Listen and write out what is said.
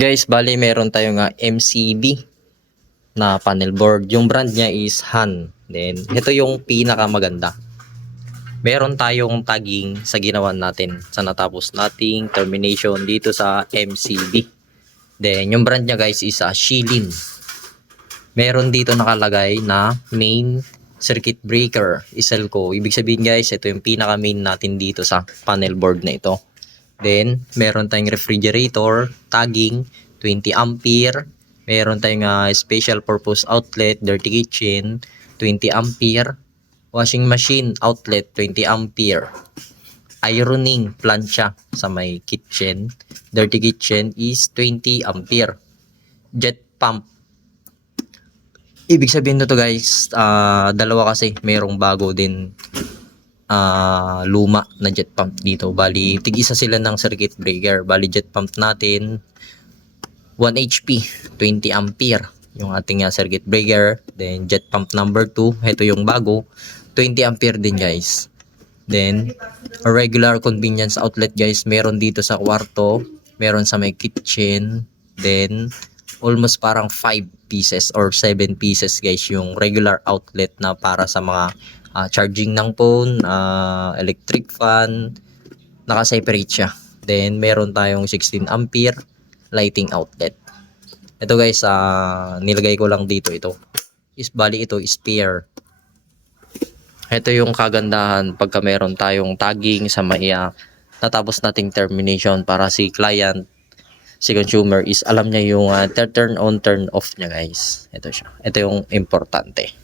Guys, bali meron tayo nga MCB na panel board. Yung brand niya is Han. Then, ito yung pinakamaganda. Meron tayong tagging sa ginawa natin sa natapos nating termination dito sa MCB. Then, yung brand niya guys is Shilin. Meron dito nakalagay na main circuit breaker, Iselco. Ibig sabihin guys, ito yung pinaka main natin dito sa panel board na ito. Then, meron tayong refrigerator, tagging, 20 ampere. Meron tayong special purpose outlet, dirty kitchen, 20 ampere. Washing machine outlet, 20 ampere. Ironing plancha sa may kitchen, dirty kitchen is 20 ampere. Jet pump. Ibig sabihin nito guys, dalawa kasi, merong bago din luma na jet pump dito. Bali, tig-isa sila ng circuit breaker. Bali, jet pump natin 1 HP, 20 ampere yung ating circuit breaker. Then, jet pump number 2, ito yung bago, 20 ampere din guys. Then, a regular convenience outlet guys, meron dito sa kwarto, meron sa may kitchen. Then, almost parang 5 pieces or 7 pieces guys yung regular outlet na para sa mga charging ng phone, electric fan, naka-separate siya. Then meron tayong 16 ampere lighting outlet. Ito guys, nilagay ko lang dito, ito is bali ito is spare. Ito yung kagandahan pagka meron tayong tagging sa may natapos nating termination, para si client, si consumer is alam niya yung turn on turn off niya guys. Ito siya, ito yung importante.